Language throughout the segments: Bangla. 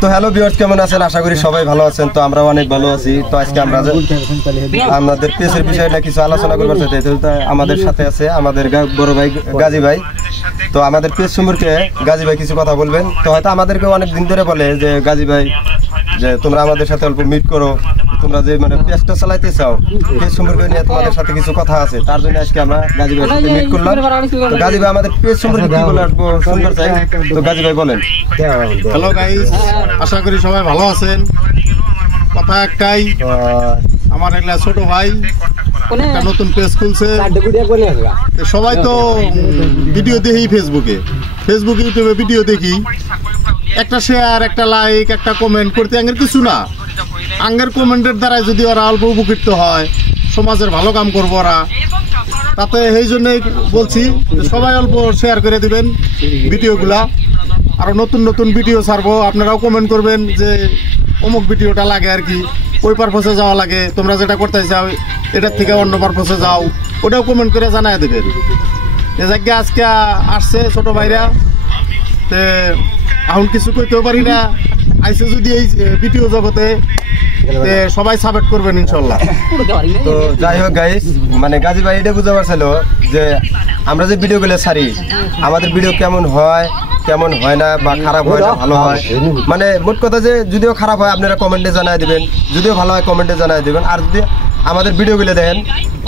তো হ্যালো ভিউয়ার্স, কেমন আছেন? আশা করি সবাই ভালো আছেন। তো আমরা অনেক ভালো আছি। তো আজকে আমরা আমাদের পেজের বিষয়টা কিছু আলোচনা করবার চাই। তো আমাদের সাথে আছে আমাদের বড় ভাই গাজী ভাই। তো আমাদের পেজ সম্পর্কে গাজী ভাই কিছু কথা বলবেন। তো হয়তো আমাদেরকে অনেক দিন ধরে বলে যে গাজী ভাই, যে তোমরা আমাদের সাথে অল্প মিট করো, তোমরা যে মানে পেজটা চালাইতে চাও, পেজ সম্পর্কে নিয়ে তোমাদের সাথে কিছু কথা আছে। তার জন্য আজকে আমরা গাজী ভাইয়ের সাথে মিট করলাম। তো গাজী ভাই আমাদের পেজ সম্পর্কে কি বলে আসবো শুনতে চাই। তো গাজী ভাই বলেন। হ্যালো গাইস, আশা করি সবাই ভালো আছেন। কথা একটাই, আমার একটা ছোট ভাই একটা নতুন পেজ খুলছে। সবাই তো ভিডিও দেখি ফেসবুকে, ইউটিউবে ভিডিও দেখি। একটা শেয়ার, একটা লাইক, একটা কমেন্ট করতে আঙ্গের কিছু না। আঙ্গের কমেন্টের দ্বারাই যদি ওরা অল্প উপকৃত হয়, সমাজের ভালো কাম করবো ওরা। তাতে সেই জন্যই বলছি সবাই অল্প শেয়ার করে দিবেন ভিডিওগুলা। আরো নতুন নতুন ভিডিও ছাড়বো, আপনারাও কমেন্ট করবেন যে অমুক ভিডিওটা লাগে আর কি, ওই পারপোসে যাওয়া লাগে, তোমরা যেটা করতে চাও এটার থেকে অন্য পারপোসে যাও, ওটাও কমেন্ট করে জানাই দেবেন। এ আজকে আসছে ছোট ভাইরা, তে এখন কিছু কইতেও পারি না। আইসে যদি এই ভিডিও জগতে, সবাই সাপোর্ট করবেন ইনশাল্লাহ। তো যাই হোক গাইস, মানে গাজী ভাই এটা বুঝতে পারছিল যে আমরা যে ভিডিওগুলো ছাড়ি, আমাদের ভিডিও কেমন হয় কেমন হয় না, বা খারাপ হয় না ভালো হয়, মানে মোট কথা যে যদিও খারাপ হয় আপনারা কমেন্টে জানাই দিবেন, যদিও ভালো হয় কমেন্টে জানাই দিবেন। আর যদি আমাদের ভিডিওগুলো দেখেন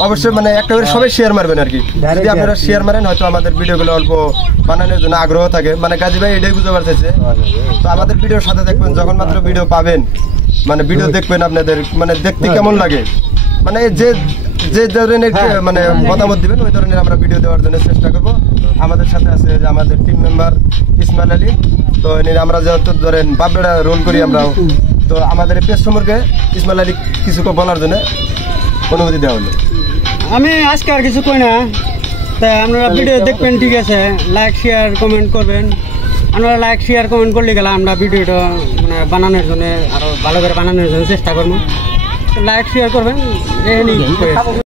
অবশ্যই মানে একটা করে সবাই শেয়ার মারবেন আর কি। যদি আপনারা শেয়ার মারেন হয়তো আমাদের ভিডিওগুলো অল্প বানানোর জন্য আগ্রহ থাকে। মানে গাজী ভাই এটাই বুঝতে পারতেছে। তো আমাদের ভিডিওর সাথে দেখবেন, যখন মাত্র ভিডিও পাবেন মানে ভিডিও দেখবেন, আপনাদের মানে দেখতে কেমন লাগে, মানে যে ধরনের মানে মতামত দিবেন ওই ধরনের আমরা ভিডিও দেওয়ার জন্য চেষ্টা করব। আমাদের সাথে আছে যে আমাদের টিম মেম্বার ইসমাইল আলী। তো আমরা যেহেতু ধরেন বাবলেরা রোল করি আমরাও, তো আমাদের পেজ সম্পর্কে ইসমাইল আলী কিছু বলার জন্য অনুমতি দেওয়া হলো। আমি আজকে আর কিছু কই না, তাই আপনারা ভিডিও দেখবেন, ঠিক আছে, লাইক শেয়ার কমেন্ট করবেন। আপনারা লাইক শেয়ার কমেন্ট করলে গেলে আমরা ভিডিওটা মানে বানানোর জন্য আরো ভালো করে বানানোর জন্য চেষ্টা করবো। লাইক শেয়ার করবেন।